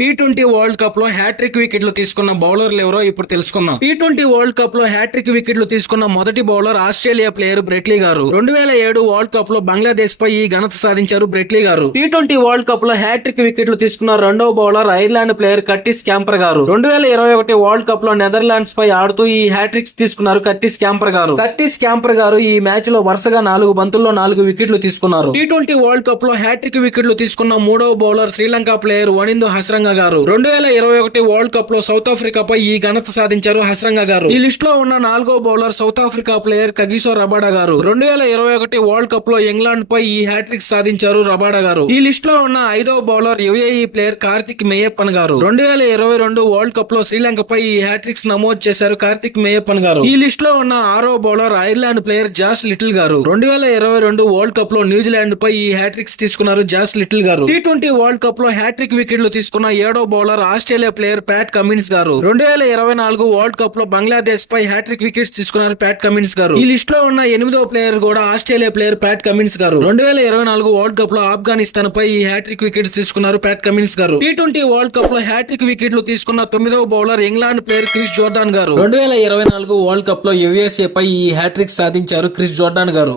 T20 world cup లో hat trick వికెట్లు తీసుకున్న బౌలర్లు ఎవరో ఇప్పుడు తెలుసుకుందాం. టీ20 వరల్డ్ కప్ లో హ్యాట్రిక్ వికెట్లు తీసుకున్న మొదటి బౌలర్ ఆస్ట్రేలియా ప్లేయర్ బ్రెట్లీ గారు. 2007 వరల్డ్ కప్ లో బంగ్లాదేశ్ పై ఈ ఘనత సాధించారు బ్రెట్లీ గారు. టీ20 వరల్డ్ కప్ లో హ్యాట్రిక్ వికెట్లు తీసుకున్న రెండవ bowler Ireland player Curtis camper గారు. 2021 వరల్డ్ కప్ లో నెదర్లాండ్స్ పై ఆడుతూ ఈ హ్యాట్రిక్స్ తీసుకున్నారు కర్టిస్ క్యాంపర్ గారు. కర్టిస్ క్యాంపర్ గారు ఈ మ్యాచ్ లో వరుసగా 4 బంతుల్లో 4 వికెట్లు తీసుకున్నారు. టీ20 వరల్డ్ కప్ లో హ్యాట్రిక్ వికెట్లు తీసుకున్న మూడవ బౌలర్ శ్రీలంక ప్లేయర్ వనిందు హస్రంగ గారు. 2021 వరల్డ్ కప్ లో సౌత్ ఆఫ్రికాపై ఈ ఘనత సాధించారు హస్రంగ గారు. ఈ లిస్ట్ లో ఉన్న 4వ bowler south Africa player Kagiso Rabada గారు. 2021 వరల్డ్ కప్ లో ఇంగ్లాండ్ పై ఈ హ్యాట్రిక్ సాధించారు రబాడా గారు. ఈ లిస్ట్ లో ఉన్న 5వ bowler UAE player Karthik Meyyappan గారు. 2022 వరల్డ్ కప్ లో శ్రీలంక పై ఈ హ్యాట్రిక్స్ నమోదు చేశారు కార్తిక్ మేయప్పన్ గారు. ఈ లిస్ట్ లో ఉన్న 6వ bowler Ireland player Jos little గారు. 2022 వరల్డ్ కప్ లో న్యూజిలాండ్ పై ఈ హ్యాట్రిక్స్ తీసుకున్నారు జాస్ లిటిల్ గారు. టీ20 వరల్డ్ కప్ లో హ్యాట్రిక్ వికెట్లు తీసుకున్న 7వ bowler Australia player Pat Cummins గారు. 2024 వరల్డ్ కప్ లో బంగ్లాదేశ్ పై హ్యాట్రిక్ వికెట్స్ తీసుకున్నారు ప్యాట్ కమిన్స్ గారు. ఈ లిస్ట్ లో ఉన్న 8వ ప్లేయర్ కూడా ఆస్ట్రేలియా ప్లేయర్ ప్యాట్ కమిన్స్ గారు. 2024 వరల్డ్ కప్ లో ఆఫ్ఘనిస్తాన్ పై ఈ హ్యాట్రిక్ వికెట్స్ తీసుకున్నారు ప్యాట్ కమిన్స్ గారు. టీ20 వరల్డ్ కప్ లో హ్యాట్రిక్ వికెట్లు తీసుకున్న 9వ bowler England player Chris Jordan గారు. 2024 వరల్డ్ కప్ లో యుఎస్ఏ పై ఈ హ్యాట్రిక్ సాధించారు క్రిస్ జోర్డాన్ గారు.